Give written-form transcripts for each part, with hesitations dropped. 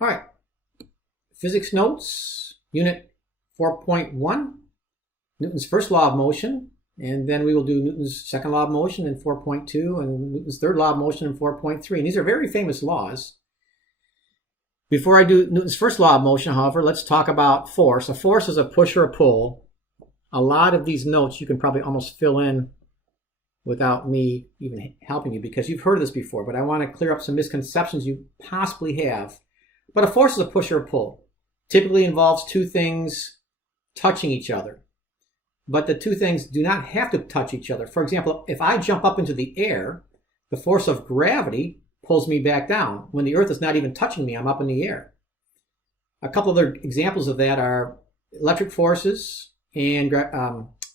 All right, physics notes, unit 4.1, Newton's first law of motion, and then we will do Newton's second law of motion in 4.2 and Newton's third law of motion in 4.3. And these are very famous laws. Before I do Newton's first law of motion, however, let's talk about force. A force is a push or a pull. A lot of these notes you can probably almost fill in without me even helping you because you've heard of this before, but I want to clear up some misconceptions you possibly have. But a force is a push or a pull. Typically involves two things touching each other. But the two things do not have to touch each other. For example, if I jump up into the air, the force of gravity pulls me back down. When the earth is not even touching me, I'm up in the air. A couple other examples of that are electric forces and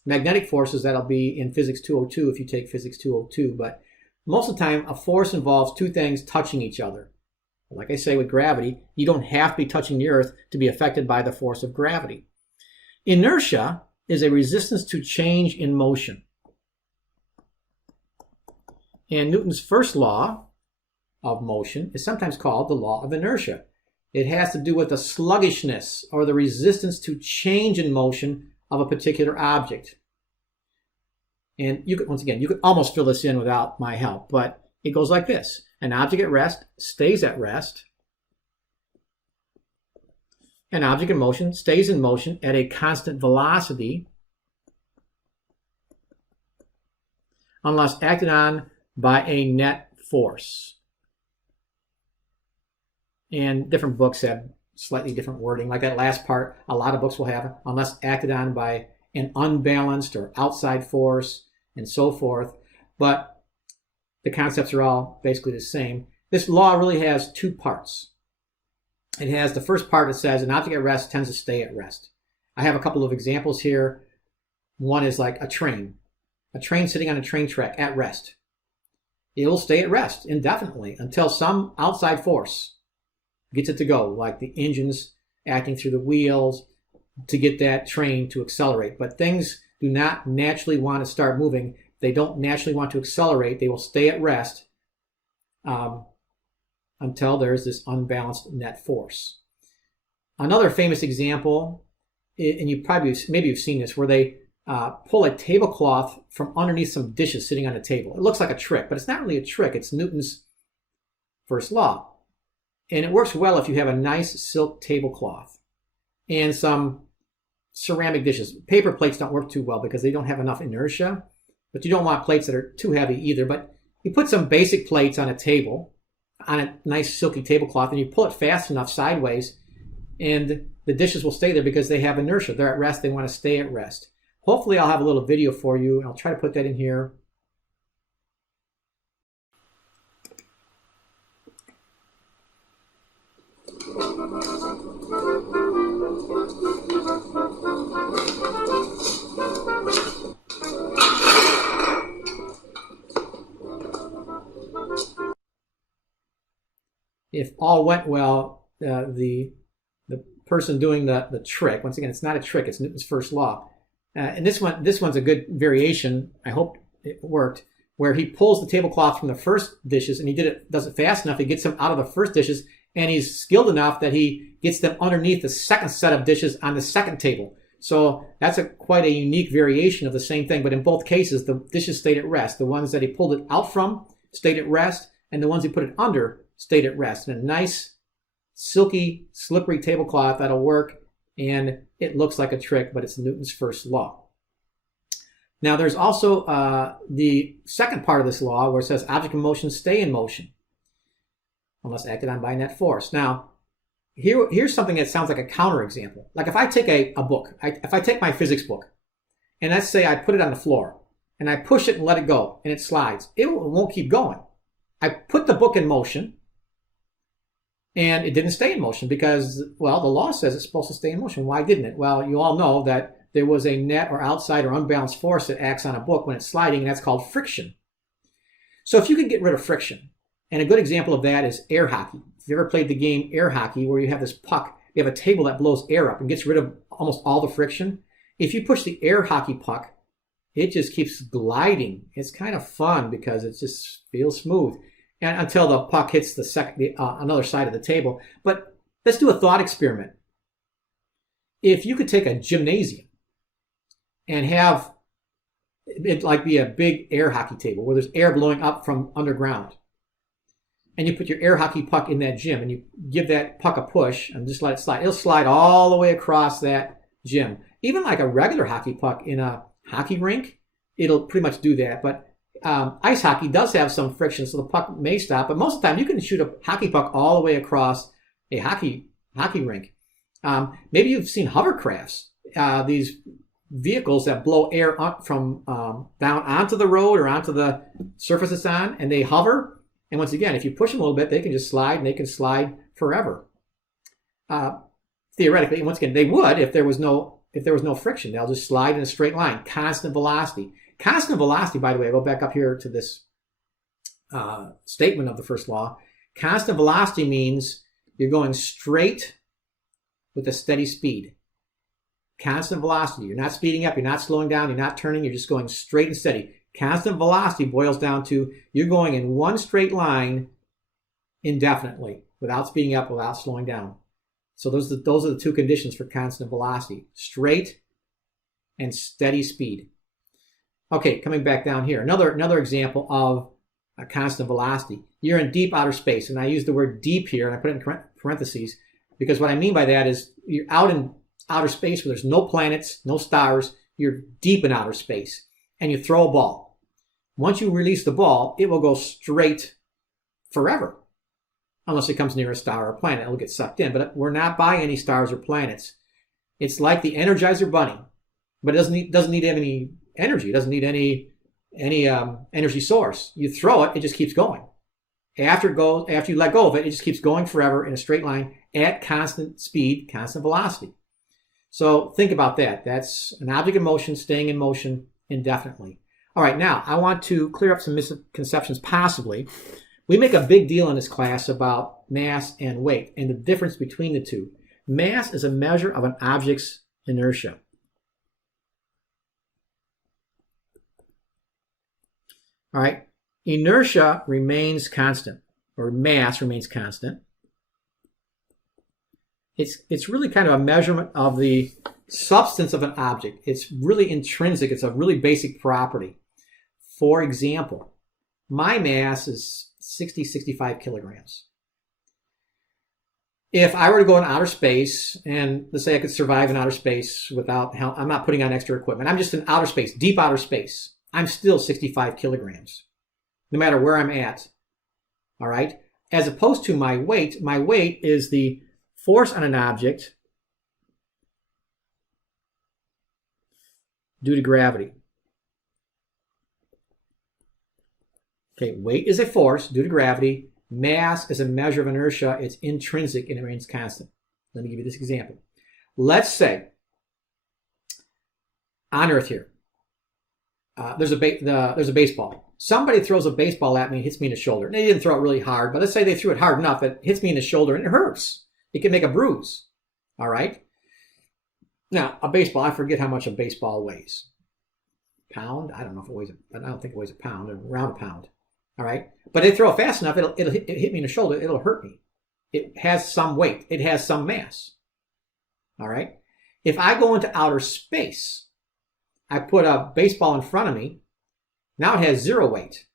magnetic forces. That'll be in Physics 202 if you take Physics 202. But most of the time, a force involves two things touching each other. Like I say with gravity, you don't have to be touching the earth to be affected by the force of gravity. Inertia is a resistance to change in motion. And Newton's first law of motion is sometimes called the law of inertia. It has to do with the sluggishness or the resistance to change in motion of a particular object. And you could, once again, you could almost fill this in without my help, but it goes like this. An object at rest stays at rest. An object in motion stays in motion at a constant velocity unless acted on by a net force. And different books have slightly different wording. Like that last part, a lot of books will have unless acted on by an unbalanced or outside force and so forth. But the concepts are all basically the same. This law really has two parts. It has the first part that says an object at rest tends to stay at rest. I have a couple of examples here. One is like a train. A train sitting on a train track at rest. It'll stay at rest indefinitely until some outside force gets it to go, like the engines acting through the wheels to get that train to accelerate. But things do not naturally want to start moving. They don't naturally want to accelerate. They will stay at rest until there's this unbalanced net force. Another famous example, and maybe you've seen this, where they pull a tablecloth from underneath some dishes sitting on a table. It looks like a trick, but it's not really a trick. It's Newton's first law. And it works well if you have a nice silk tablecloth and some ceramic dishes. Paper plates don't work too well because they don't have enough inertia, but you don't want plates that are too heavy either. But you put some basic plates on a table, on a nice silky tablecloth, and you pull it fast enough sideways, and the dishes will stay there because they have inertia. They're at rest. They want to stay at rest. Hopefully I'll have a little video for you, and I'll try to put that in here. If all went well, the person doing the trick, once again, it's not a trick, it's Newton's first law. And this one's a good variation. I hope it worked, where he pulls the tablecloth from the first dishes, and does it fast enough. He gets them out of the first dishes, and he's skilled enough that he gets them underneath the second set of dishes on the second table. So that's quite a unique variation of the same thing. But in both cases, the dishes stayed at rest. The ones that he pulled it out from stayed at rest, and the ones he put it under stayed at rest. And a nice, silky, slippery tablecloth that'll work. And it looks like a trick, but it's Newton's first law. Now, there's also the second part of this law where it says object in motion stay in motion unless acted on by a net force. Now, here's something that sounds like a counterexample. Like if I take a book, if I take my physics book, and let's say I put it on the floor, and I push it and let it go, and it slides, it won't keep going. I put the book in motion, and it didn't stay in motion because, well, the law says it's supposed to stay in motion. Why didn't it? Well, you all know that there was a net or outside or unbalanced force that acts on a book when it's sliding, and that's called friction. So if you could get rid of friction, and a good example of that is air hockey. If you ever played the game air hockey where you have this puck, you have a table that blows air up and gets rid of almost all the friction. If you push the air hockey puck, it just keeps gliding. It's kind of fun because it just feels smooth. And until the puck hits the another side of the table. But Let's do a thought experiment. If you could take a gymnasium and have it like be a big air hockey table where there's air blowing up from underground, and you put your air hockey puck in that gym and you give that puck a push and just let it slide, it'll slide all the way across that gym. Even like a regular hockey puck in a hockey rink, it'll pretty much do that. But ice hockey does have some friction, so the puck may stop. But most of the time, you can shoot a hockey puck all the way across a hockey rink. Maybe you've seen hovercrafts, these vehicles that blow air up from down onto the road or onto the surface it's on, and they hover. And once again, if you push them a little bit, they can just slide, and they can slide forever. Theoretically, and once again, they would if there was no friction. They'll just slide in a straight line, constant velocity. Constant velocity, by the way, I'll go back up here to this statement of the first law. Constant velocity means you're going straight with a steady speed. Constant velocity. You're not speeding up, you're not slowing down, you're not turning, you're just going straight and steady. Constant velocity boils down to you're going in one straight line indefinitely, without speeding up, without slowing down. So those are the two conditions for constant velocity: straight and steady speed. Okay, coming back down here, another example of a constant velocity. You're in deep outer space, and I use the word deep here, and I put it in parentheses because what I mean by that is you're out in outer space where there's no planets, no stars. You're deep in outer space, and you throw a ball. Once you release the ball, it will go straight forever. Unless it comes near a star or a planet, it'll get sucked in. But we're not by any stars or planets. It's like the Energizer Bunny, but it doesn't need any energy. It doesn't need any energy source. You throw it, it just keeps going. After you let go of it, it just keeps going forever in a straight line at constant speed, constant velocity. So think about that. That's an object in motion staying in motion indefinitely. All right, now I want to clear up some misconceptions possibly. We make a big deal in this class about mass and weight and the difference between the two. Mass is a measure of an object's inertia. All right, inertia remains constant, or mass remains constant. It's really kind of a measurement of the substance of an object. It's really intrinsic. It's a really basic property. For example, my mass is 65 kilograms. If I were to go in outer space, and let's say I could survive in outer space without help, I'm not putting on extra equipment. I'm just in outer space, deep outer space. I'm still 65 kilograms, no matter where I'm at. All right? As opposed to my weight is the force on an object due to gravity. Okay, weight is a force due to gravity. Mass is a measure of inertia. It's intrinsic and it remains constant. Let me give you this example. Let's say on Earth here, there's a baseball. Somebody throws a baseball at me and hits me in the shoulder. And they didn't throw it really hard, but let's say they threw it hard enough that it hits me in the shoulder and it hurts. It can make a bruise. All right? Now, a baseball, I forget how much a baseball weighs. Pound? I don't know if it weighs, I don't think it weighs a pound, or around a pound. All right? But they throw it fast enough, it'll hit me in the shoulder, it'll hurt me. It has some weight. It has some mass. All right? If I go into outer space, I put a baseball in front of me, now it has zero weight.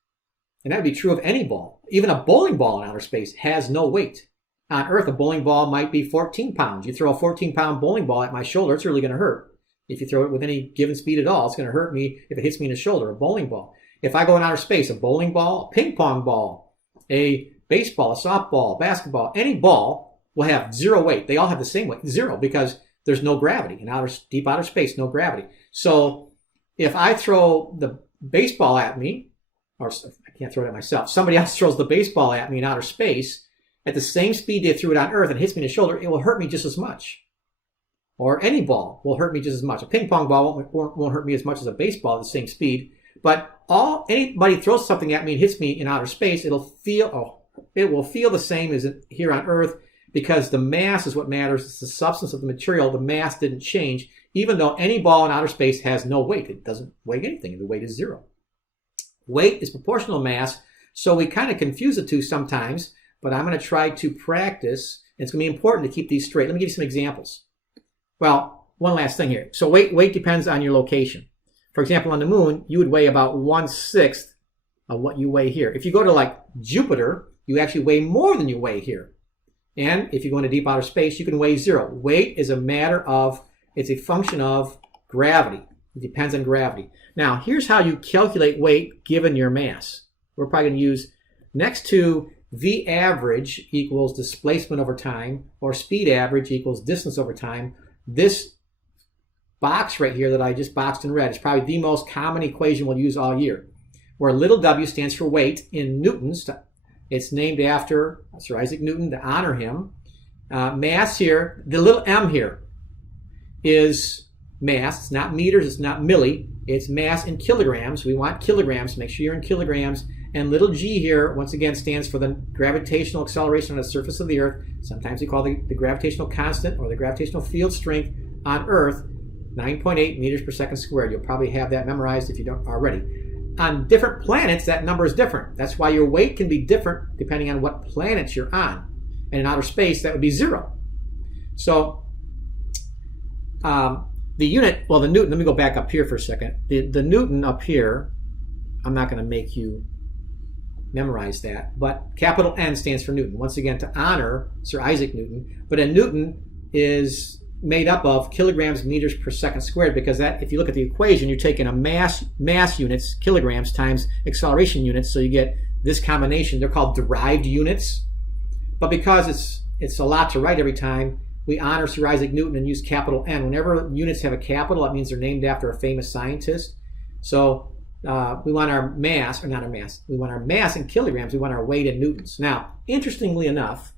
And that would be true of any ball. Even a bowling ball in outer space has no weight. On Earth, a bowling ball might be 14 pounds. You throw a 14-pound bowling ball at my shoulder, it's really going to hurt. If you throw it with any given speed at all, it's going to hurt me if it hits me in the shoulder, a bowling ball. If I go in outer space, a bowling ball, a ping pong ball, a baseball, a softball, basketball, any ball will have zero weight. They all have the same weight, zero, because there's no gravity. In deep outer space, no gravity. So if I throw the baseball at me, or I can't throw it at myself, somebody else throws the baseball at me in outer space, at the same speed they threw it on Earth and hits me in the shoulder, it will hurt me just as much. Or any ball will hurt me just as much. A ping pong ball won't hurt me as much as a baseball at the same speed. But anybody throws something at me and hits me in outer space, it will feel the same as here on Earth, because the mass is what matters. It's the substance of the material. The mass didn't change, even though any ball in outer space has no weight. It doesn't weigh anything. The weight is zero. Weight is proportional to mass, so we kind of confuse the two sometimes, but I'm going to try to practice it's going to be important to keep these straight. Let me give you some examples. Well, one last thing here. So weight depends on your location. For example, on the moon, you would weigh about 1/6 of what you weigh here. If you go to like Jupiter, you actually weigh more than you weigh here. And if you go into deep outer space, you can weigh 0. Weight is a matter of, it's a function of gravity. It depends on gravity. Now, here's how you calculate weight given your mass. We're probably going to use next to V average equals displacement over time, or speed average equals distance over time. This box right here that I just boxed in red is probably the most common equation we'll use all year, where little w stands for weight in newtons. It's named after Sir Isaac Newton to honor him. Mass here, the little m here is mass. It's not meters, it's not milli. It's mass in kilograms. We want kilograms. Make sure you're in kilograms. And little g here, once again, stands for the gravitational acceleration on the surface of the Earth. Sometimes we call the gravitational constant or the gravitational field strength on Earth 9.8 meters per second squared. You'll probably have that memorized if you don't already. On different planets, that number is different. That's why your weight can be different depending on what planets you're on. And in outer space, that would be 0. So the unit, well, the Newton, let me go back up here for a second. The Newton up here, I'm not going to make you memorize that, but capital N stands for Newton. Once again, to honor Sir Isaac Newton. But a Newton is made up of kilograms meters per second squared, because that, if you look at the equation, you're taking a mass units, kilograms, times acceleration units, so you get this combination. They're called derived units. But because it's a lot to write every time, we honor Sir Isaac Newton and use capital N. Whenever units have a capital, that means they're named after a famous scientist. So we want our mass, or not our mass, we want our mass in kilograms, we want our weight in newtons. Now, interestingly enough,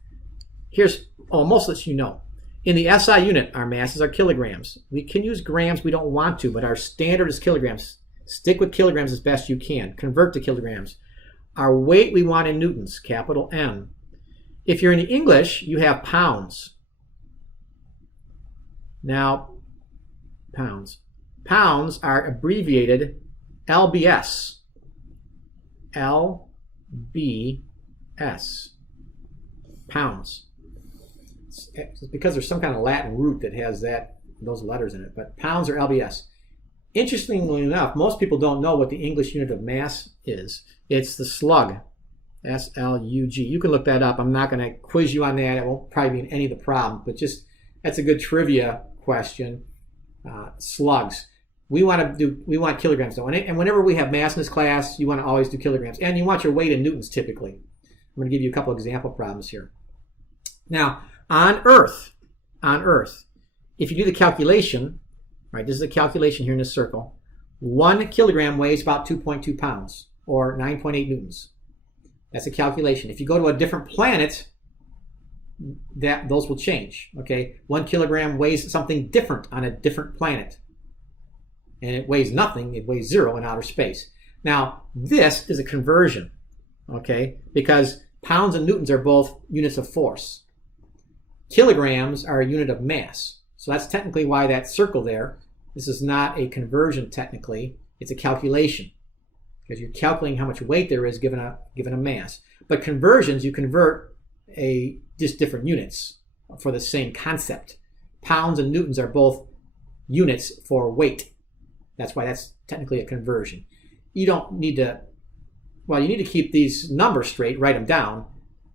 here's, most of this you know. In the SI unit, our masses are kilograms. We can use grams, we don't want to, but our standard is kilograms. Stick with kilograms as best you can. Convert to kilograms. Our weight we want in newtons, capital N. If you're in English, you have pounds. Now, pounds. Pounds are abbreviated LBS. LBS. Pounds. It's because there's some kind of Latin root that has those letters in it, but pounds are LBS. Interestingly enough, most people don't know what the English unit of mass is. It's the slug, S-L-U-G. You can look that up. I'm not going to quiz you on that. It won't probably be in any of the problems, but just that's a good trivia question. Slugs. We want kilograms though, and whenever we have mass in this class, you want to always do kilograms, and you want your weight in newtons typically. I'm going to give you a couple example problems here. Now, on Earth, if you do the calculation, right, this is a calculation here in this circle, 1 kilogram weighs about 2.2 pounds, or 9.8 newtons. That's a calculation. If you go to a different planet, those will change, okay? 1 kilogram weighs something different on a different planet. And it weighs nothing, it weighs 0 in outer space. Now, this is a conversion, okay? Because pounds and newtons are both units of force. Kilograms are a unit of mass. So that's technically why that circle there, this is not a conversion technically, it's a calculation. Because you're calculating how much weight there is given a mass. But conversions, you convert just different units for the same concept. Pounds and newtons are both units for weight. That's why that's technically a conversion. You don't need to, well, you need to keep these numbers straight, write them down,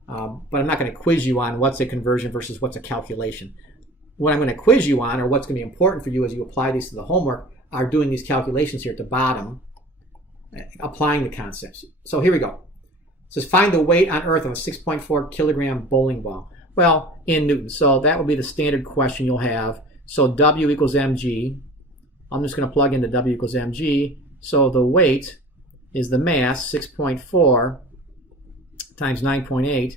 but I'm not going to quiz you on what's a conversion versus what's a calculation. What I'm going to quiz you on, or what's going to be important for you as you apply these to the homework, are doing these calculations here at the bottom, applying the concepts. So here we go. It says find the weight on Earth of a 6.4 kilogram bowling ball. Well, in newtons. So that will be the standard question you'll have. So W equals mg. I'm just going to plug into W equals mg. So the weight is the mass, 6.4 times 9.8.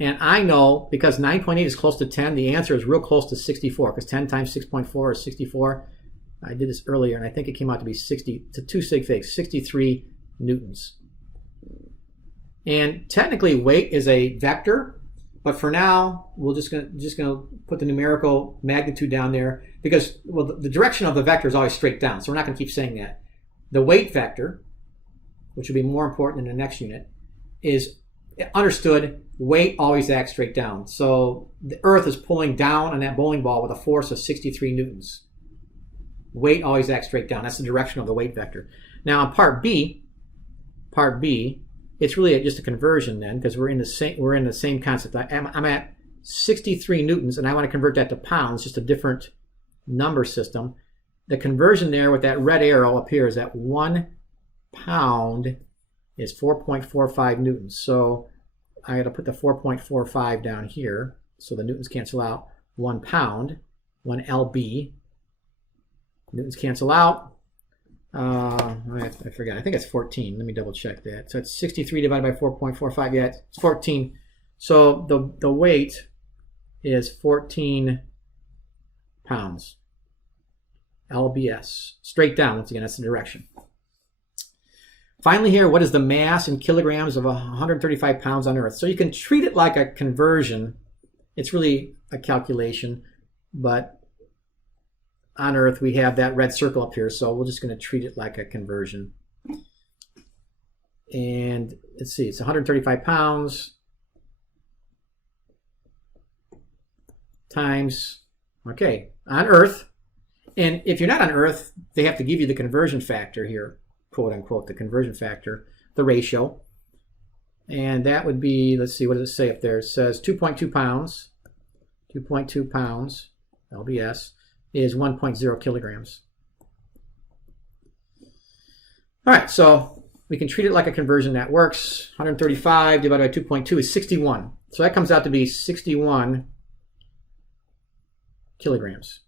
And I know, because 9.8 is close to 10, the answer is real close to 64, because 10 times 6.4 is 64. I did this earlier, and I think it came out to be 2 sig figs, 63 newtons. And technically, weight is a vector, but for now, we're just going to put the numerical magnitude down there, because, well, the direction of the vector is always straight down, so we're not going to keep saying that. The weight vector, which will be more important in the next unit, is understood, weight always acts straight down. So the Earth is pulling down on that bowling ball with a force of 63 newtons. Weight always acts straight down. That's the direction of the weight vector. Now on part B, it's really just a conversion then, because we're in the same concept. I'm at 63 newtons, and I want to convert that to pounds, just a different number system. The conversion there with that red arrow up here is that 1 pound is 4.45 newtons. So I got to put the 4.45 down here, so the newtons cancel out. 1 pound, 1 lb. Newtons cancel out. I forgot. I think it's 14. Let me double check that. So it's 63 divided by 4.45. Yeah, it's 14. So the weight is 14 pounds. lbs. Straight down. Once again, that's the direction. Finally here, what is the mass in kilograms of 135 pounds on Earth? So you can treat it like a conversion. It's really a calculation, but on Earth we have that red circle up here, so we're just going to treat it like a conversion. And let's see, it's 135 pounds times, okay, on Earth. And if you're not on Earth, they have to give you the conversion factor here, quote unquote, the conversion factor, the ratio. And that would be, let's see, what does it say up there? It says 2.2 pounds, 2.2 pounds, lbs, is 1.0 kilograms. All right, so we can treat it like a conversion that works. 135 divided by 2.2 is 61. So that comes out to be 61 kilograms.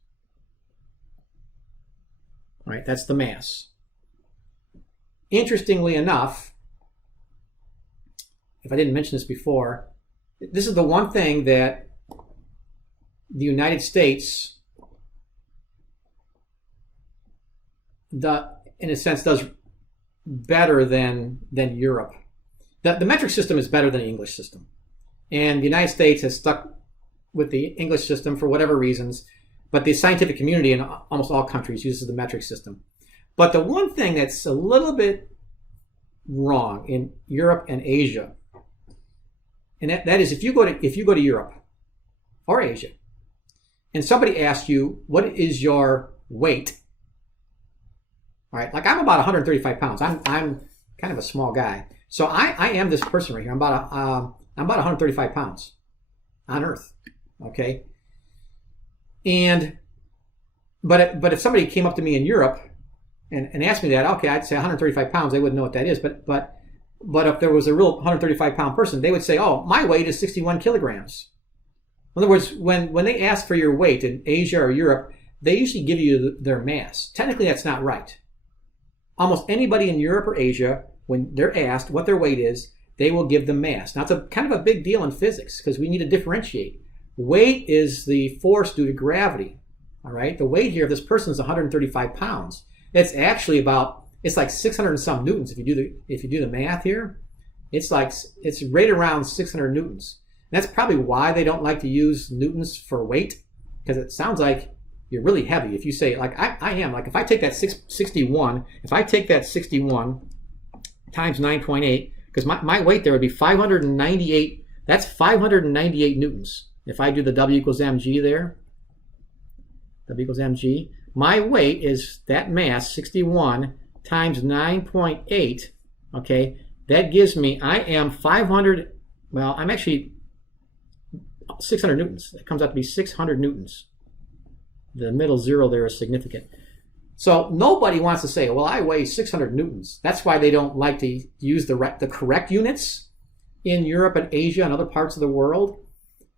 All right, that's the mass. Interestingly enough, if I didn't mention this before, this is the one thing that the United States, in a sense, does better than Europe. The metric system is better than the English system. And the United States has stuck with the English system for whatever reasons, but the scientific community in almost all countries uses the metric system. But the one thing that's a little bit wrong in Europe and Asia, and that is if you go to Europe or Asia, and somebody asks you, what is your weight? All right, like I'm about 135 pounds. I'm kind of a small guy. So I am this person right here. I'm about 135 pounds on Earth. Okay. But if somebody came up to me in Europe and asked me that, okay, I'd say 135 pounds. They wouldn't know what that is. But if there was a real 135 pound person, they would say, oh, my weight is 61 kilograms. In other words, when they ask for your weight in Asia or Europe, they usually give you their mass. Technically, that's not right. Almost anybody in Europe or Asia, when they're asked what their weight is, they will give them mass. Now, it's a kind of a big deal in physics because we need to differentiate. Weight is the force due to gravity. All right, the weight here of this person is 135 pounds. It's actually it's like 600 and some newtons if you do the math here. It's right around 600 newtons. And that's probably why they don't like to use newtons for weight, because it sounds like you're really heavy. If you say, like I am, like if I take that 61, if I take that 61 times 9.8, because my weight there would be 598, that's 598 newtons. If I do the W equals mg there, W equals mg, my weight is that mass, 61 times 9.8, okay, that gives me, I am 500, well, I'm actually 600 newtons. It comes out to be 600 newtons. The middle zero there is significant. So nobody wants to say, well, I weigh 600 newtons. That's why they don't like to use the correct units in Europe and Asia and other parts of the world.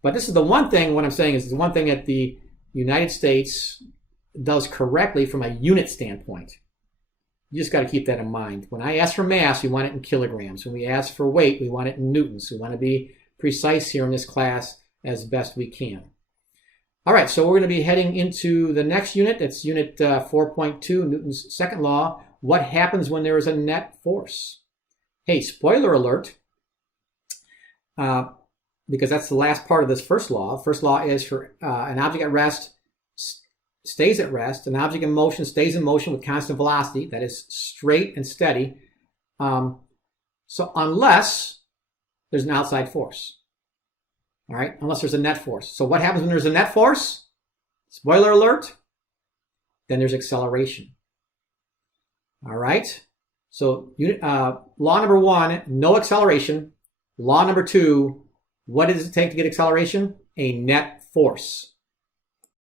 But this is the one thing, what I'm saying is the one thing that the United States does correctly from a unit standpoint. You just got to keep that in mind. When I ask for mass, we want it in kilograms. When we ask for weight, we want it in newtons. We want to be precise here in this class as best we can. All right, so we're going to be heading into the next unit. That's unit 4.2, Newton's second law. What happens when there is a net force? Hey, spoiler alert, because that's the last part of this first law. First law is for an object at rest stays at rest. An object in motion stays in motion with constant velocity. That is straight and steady. So unless there's an outside force. All right, unless there's a net force. So what happens when there's a net force? Spoiler alert, then there's acceleration. All right, so law number one, no acceleration. Law number two, what does it take to get acceleration? A net force.